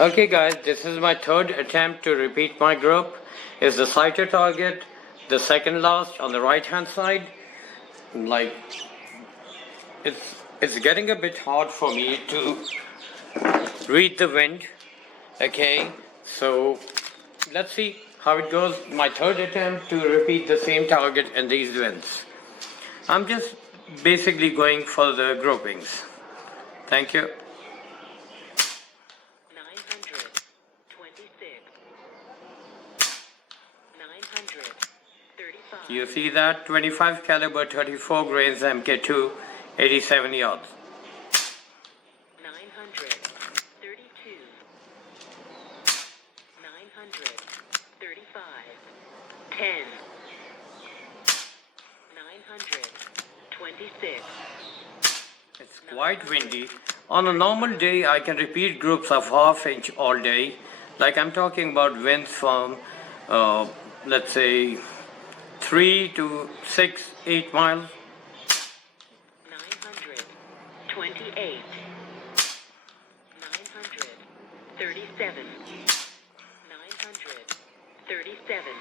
Okay guys, this is my third attempt to repeat my group. Is the sighter target, the second last on the right hand side. Like it's getting a bit hard for me to read the wind. Okay, so let's see how it goes. My third attempt to repeat the same target in these winds. I'm just basically going for the groupings. Thank you. 935. You see that 25 caliber 34 grains MK2 87 yards. 932. 935. 10. 926. It's quite windy. On a normal day, I can repeat groups of half inch all day. Like I'm talking about winds from, let's say, 3 to 6, 8 miles. 928. 937. 937.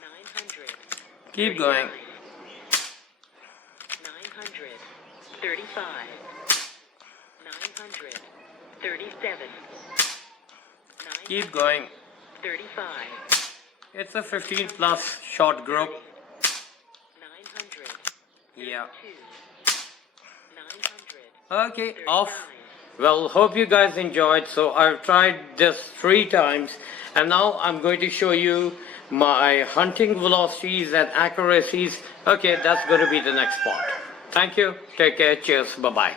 900. Keep going. 935. 937. Keep going. 35. It's a 15 plus short group. 900. Yeah. 900. Okay, off. Well, hope you guys enjoyed. So I've tried this 3 times and now I'm going to show you my hunting velocities and accuracies. Okay, that's going to be the next part. Thank you. Take care. Cheers. Bye-bye.